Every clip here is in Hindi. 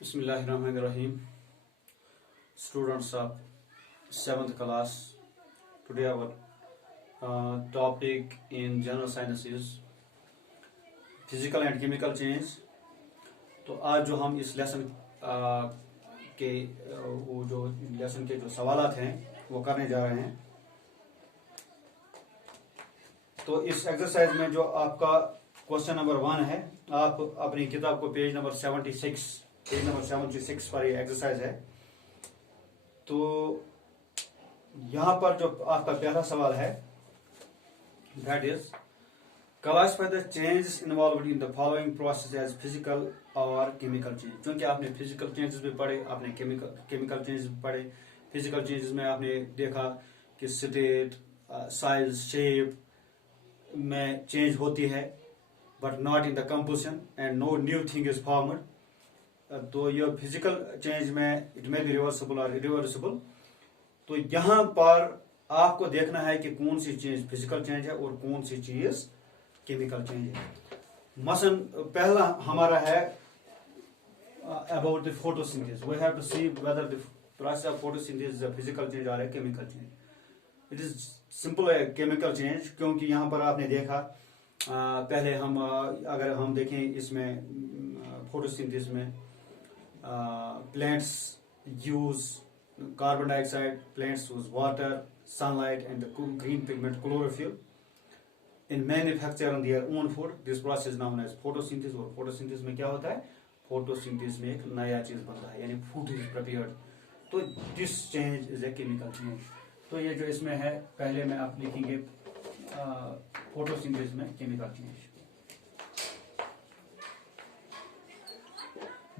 Bismillahirrahmanirrahim. Students of 7th class, today our topic in general science is physical and chemical change. तो आज जो हम इस लेसन के वो जो लेसन के जो सवालात हैं वो करने जा रहे हैं। तो इस एक्सरसाइज में जो आपका क्वेश्चन नंबर 1 है, आप अपनी किताब को पेज नंबर 76 पर ये एक्सरसाइज है। तो यहां पर जो आपका पहला सवाल है that is classify the changes involved in the following process as physical और केमिकल चेंज। क्योंकि आपने फिजिकल चेंजेस भी पढ़े, आपने केमिकल चेंजेस भी पढ़े। फिजिकल चेंजेस में आपने देखा कि स्टेट, साइज, शेप में चेंज होती है but not in the composition and no new thing is formed. तो ये फिजिकल चेंज में इट में बी रिवर्सिबल और इरिवर्सिबल। तो यहां पर आपको देखना है कि कौन सी चीज फिजिकल चेंज है और कौन सी चीज केमिकल चेंज है। मसलन पहला हमारा है about the photosynthesis. We have to see whether the process of photosynthesis is a physical change और a chemical change. It is simple chemical change, क्योंकि यहां पर आपने देखा पहले हम अगर हम देखें इसमें फोटोसिंथेसिस में plants use carbon dioxide, plants use water, sunlight and the green pigment chlorophyll in manufacturing their own food. This process is known as photosynthesis। और photosynthesis में क्या होता है? photosynthesis में एक नया चीज बनता है, यानी food is prepared। तो this change is a chemical change। तो ये जो इसमें है, पहले में आप लिखेंगे photosynthesis में chemical change।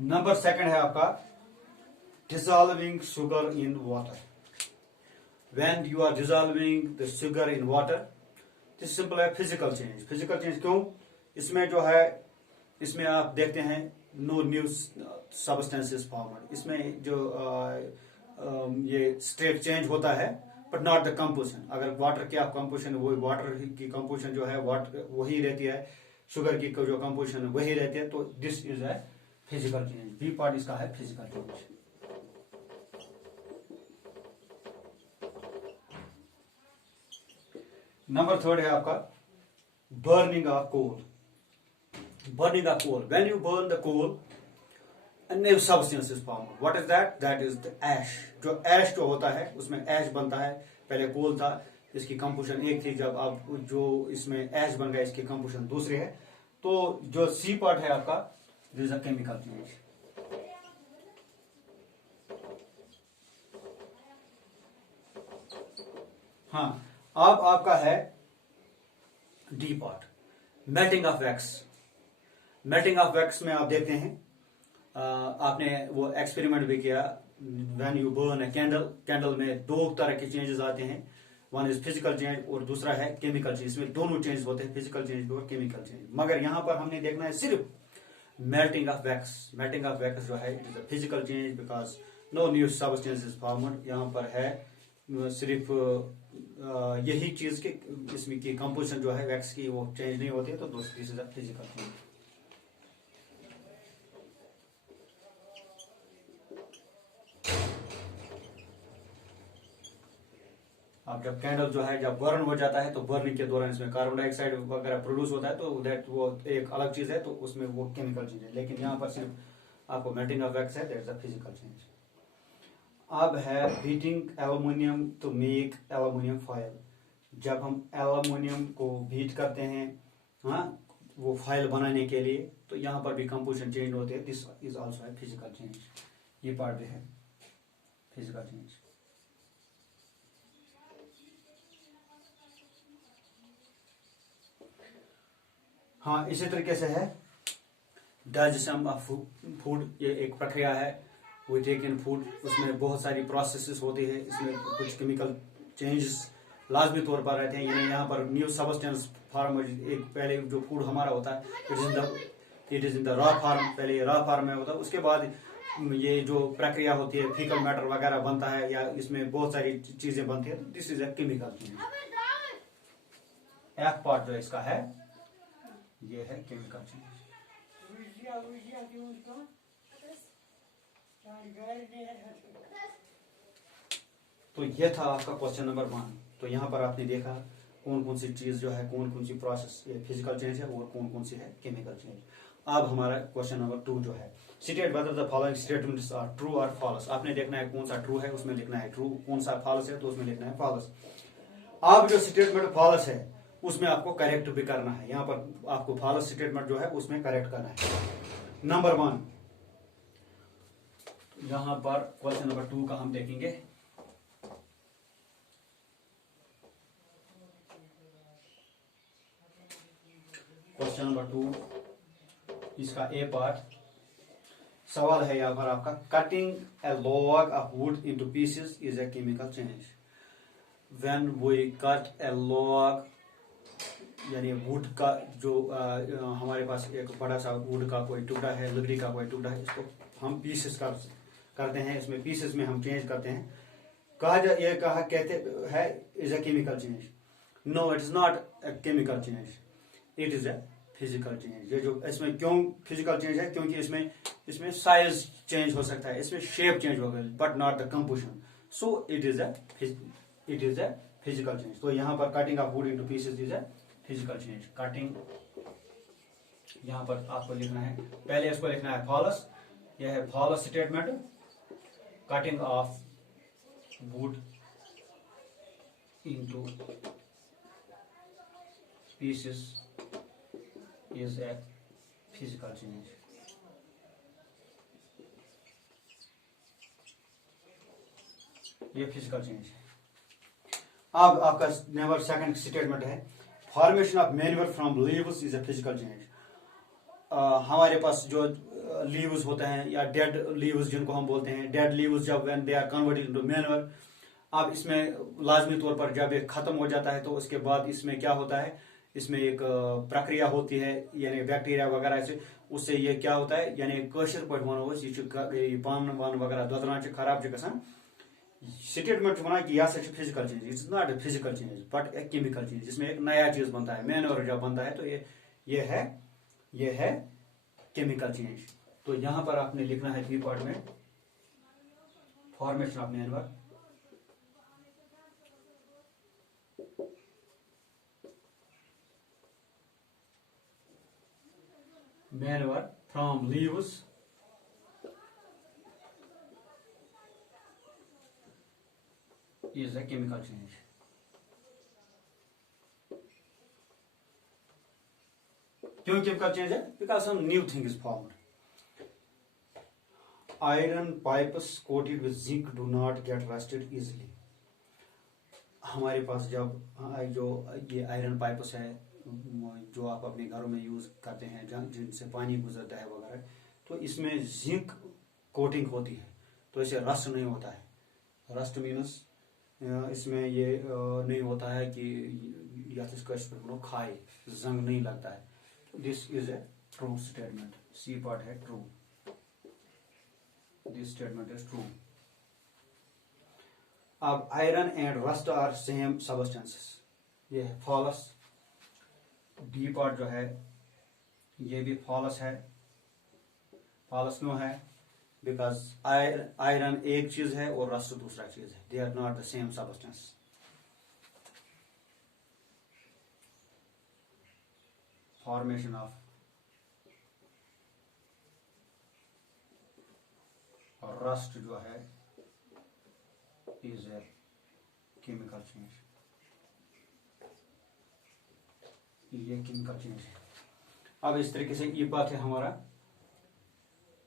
नंबर 2 है आपका dissolving sugar in water। when you are dissolving the sugar in water, this simple है physical change। physical change क्यों? इसमें जो है, इसमें आप देखते हैं no new substances formed। इसमें जो ये state change होता है but not the composition। अगर वाटर की आप कंपोजिशन, वो वाटर की कंपोजिशन जो है वाटर वही रहती है, शुगर की जो कंपोजिशन वही रहती है। तो दिस इज है फिजिकल चेंज। बी पार्ट इसका है फिजिकल चेंज। नंबर 3 है आपका burning of coal. Burning of coal, when you burn the coal a new substance is formed। what is that? that is the ash। जो ash जो होता है उसमें ash बनता है। पहले कोल था, इसकी कंपोजिशन एक थी, जब आप जो इसमें ash बन गया इसकी कंपोजिशन दूसरी है। तो जो सी पार्ट है आपका this is a chemical change. हाँ, अब आपका है D part, melting of wax. Melting of wax में आप देखते हैं आपने वो एक्सपेरिमेंट भी किया। When you burn a candle, candle में 2 तरह के चेंजेस आते हैं। वन इज फिजिकल चेंज और दूसरा है केमिकल चेंज। इसमें दोनों चेंज होते हैं, फिजिकल चेंज और केमिकल चेंज। मगर यहां पर हमने देखना है सिर्फ melting of wax. Melting of wax जो है it is a physical change because no new substance is formed. यहां पर है सिर्फ यही चीज के इसमें की कंपोजिशन जो है वैक्स की वो चेंज नहीं होती है। तो this is a physical change. अब जब कैंडल जो है जब बर्न हो जाता है तो बर्निंग के दौरान इसमें कार्बन डाइऑक्साइड वगैरह प्रोड्यूस होता है। तो दैट वो एक अलग चीज है, तो उसमें वो केमिकल चेंज है। लेकिन यहाँ पर सिर्फ आपको मेल्टिंग ऑफ वैक्स है, दैट्स अ फिजिकल चेंज। अब है beating aluminium to make aluminium foil. जब हम एल्युमिनियम को बीट करते हैं, हाँ, वो फॉयल बनाने के लिए, तो यहाँ पर भी कंपोजिशन चेंज होते हैं। दिस इज ऑल्सो है फिजिकल चेंज। ये पार्ट भी है फिजिकल चेंज। हाँ, इसी तरीके से है डाइजेशन ऑफ फूड। ये एक प्रक्रिया है, वी टेक इन फूड। उसमें बहुत सारी प्रोसेसेस होती है। इसमें कुछ केमिकल चेंजेस लाजमी तौर पर रहते हैं। यानी यहाँ पर न्यू सब्सटेंस फॉर्म, एक पहले जो फूड हमारा होता है it is in the raw form. पहले ये रॉ फॉर्म में होता है, उसके बाद ये जो प्रक्रिया होती है फीकल मैटर वगैरह बनता है, या इसमें बहुत सारी चीजें बनती है। This is a chemical change. F part जो इसका है ये है केमिकल चेंज। तो ये था आपका क्वेश्चन नंबर 1। तो यहाँ पर आपने देखा कौन कौन सी चीज जो है, कौन कौन सी प्रोसेस फिजिकल चेंज है और कौन कौन सी है केमिकल चेंज। अब हमारा क्वेश्चन नंबर 2 जो है, state whether the following statements are true और फॉल्स। आपने देखना है कौन सा ट्रू है उसमें लिखना है ट्रू, कौन सा फॉल्स है तो उसमें लिखना है फॉल्स। अब जो स्टेटमेंट फॉल्स है उसमें आपको करेक्ट भी करना है। यहाँ पर आपको फॉल्स स्टेटमेंट जो है उसमें करेक्ट करना है। नंबर 1, यहाँ पर क्वेश्चन नंबर 2 का हम देखेंगे। क्वेश्चन नंबर 2 इसका ए पार्ट सवाल है यहाँ पर आपका, cutting a log off wood into pieces is a chemical change. When we cut a log, यानी वुड का जो हमारे पास एक बड़ा सा वुड का कोई टुकड़ा है, लकड़ी का कोई टुकड़ा है, इसको हम पीसेस करते हैं, इसमें पीसेस में हम चेंज करते हैं। कहा कहते हैं is a chemical change. No, it is not a chemical change, it is a physical change. ये जो इसमें क्यों फिजिकल चेंज है, क्योंकि इसमें साइज चेंज हो सकता है, इसमें शेप चेंज होगा, but not the composition. So it is a physical change. तो यहाँ पर cutting off wood into pieces is a physical change. Cutting, यहाँ पर आपको लिखना है, पहले इसको लिखना है फॉल्स। यह है false statement, cutting off wood into pieces is a physical change। ये फिजिकल चेंज है। अब आपका नंबर 2 स्टेटमेंट है, formation of manure from leaves is a physical change. हमारे पास जो लीव्स होते हैं या डेड लीव्स जिनको हम बोलते हैं, डेड लीव्स जब when they are converted into manure, अब इसमें लाजमी तौर पर जब ये खत्म हो जाता है तो उसके बाद इसमें क्या होता है, इसमें एक प्रक्रिया होती है, यानी बैक्टीरिया वगैरह से, उससे ये क्या होता है, यानी कशर पे वो ये पान वान वगैरह ददरान खराब गसान। स्टेटमेंट वन कि यह physical change, it's not a physical change but A chemical change. इसमें एक नया चीज बनता है, मैन्योर जब बनता है तो ये है केमिकल चेंज। तो यहां पर आपने लिखना है बी पार्ट में, formation of manure from leaves is a chemical change। क्यों केमिकल चेंज है? Because some new thing is formed। Iron pipes coated with zinc do not get rusted easily। हमारे पास जब जो ये आयरन पाइप्स है जो आप अपने घरों में यूज करते हैं, जिनसे पानी गुजरता है वगैरह, तो इसमें जिंक कोटिंग होती है, तो इसे रस्ट नहीं होता है। रस्ट मीन्स इसमें ये नहीं होता है कि खाए, जंग नहीं लगता है। This is a true statement. C part है true, this statement is true. अब iron and rust are same substances, ये है फॉल्स। डी पार्ट जो है ये भी फॉल्स है। फॉल्स क्यों है? बिकॉज आयरन एक चीज है और रस्ट दूसरा चीज है, they are not the same substance. Formation of rust जो है इज ए केमिकल चेंज, ये केमिकल चेंज है। अब इस तरीके से ये बात है हमारा,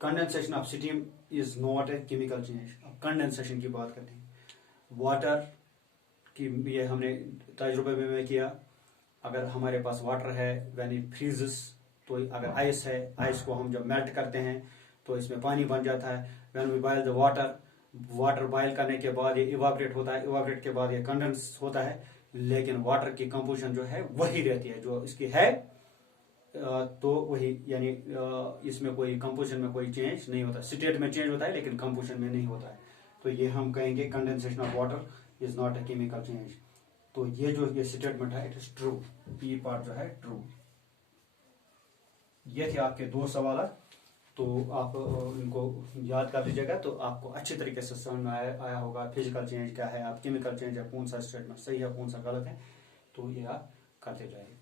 condensation of steam is not a chemical change. अब कंडेंसेशन की बात करते हैं, वाटर की ये हमने तजुर्बे में किया। अगर हमारे पास वाटर है व्हेन इट फ्रीजेस, तो अगर आइस है, आइस को हम जब मेल्ट करते हैं तो इसमें पानी बन जाता है। When we boil the water, water boil करने के बाद ये इवापोरेट होता है, इवापोरेट के बाद ये कंडेंस होता है, लेकिन वाटर की कंपोजिशन जो है वही रहती है जो इसकी है, तो वही, यानी इसमें कोई कंपोजिशन में कोई चेंज नहीं होता। स्टेट में चेंज होता है लेकिन कंपोजिशन में नहीं होता है। तो ये हम कहेंगे condensation of water is not a chemical change. तो ये जो ये स्टेटमेंट है it is true, P part जो है ट्रू। ये थे आपके 2 सवाल। तो आप इनको याद कर लीजिएगा, तो आपको अच्छी तरीके से समझ में आया होगा फिजिकल चेंज क्या है, आप केमिकल चेंज है कौन सा स्टेटमेंट सही है कौन सा गलत है, तो ये आप करते जाइए।